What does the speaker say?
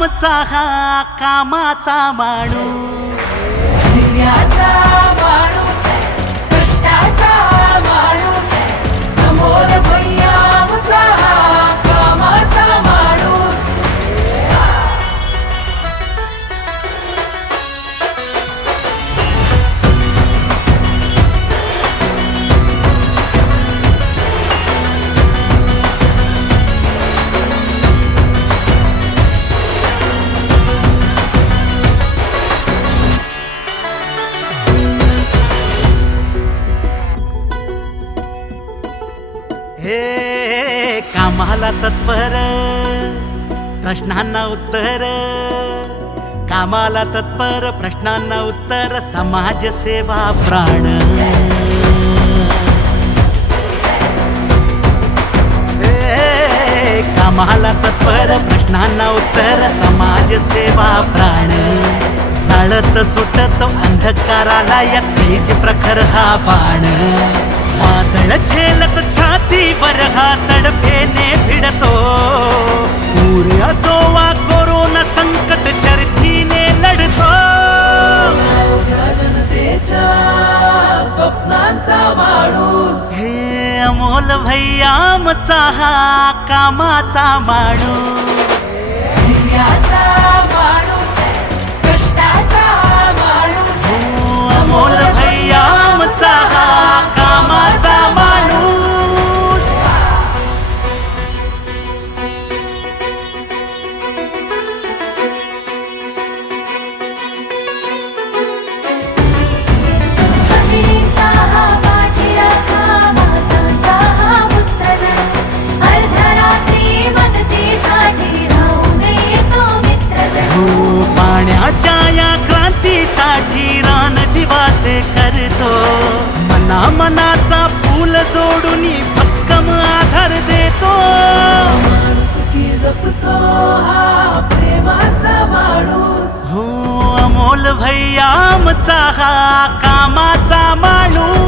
आमचा हा कामाचा माणूस. कामाला तत्पर प्रश्नांना उत्तर कामाला तत्पर प्रश्नांना उत्तर समाजसेवा प्राण. कामाला तत्पर प्रश्नांना उत्तर समाजसेवा प्राण. चालत सुटत अंधकाराला या तेज प्रखर हा बाण. वादळ झेलत छातीवर हा तडफेने भिडतो पूर असो वा कोरोना संकट शर्थीने लढतो जनतेच्या स्वप्नांचा माणूस हे अमोल भैयामचा हा कामाचा माणूस पाण्याच्या या क्रांतीसाठी रान जीवाचे करतो. मना मनाचा फूल जोडून भक्कम आधार देतो. माणूस की जपतो हा प्रेमाचा माणूस. हो अमोल भैयामचा हा कामाचा माणूस.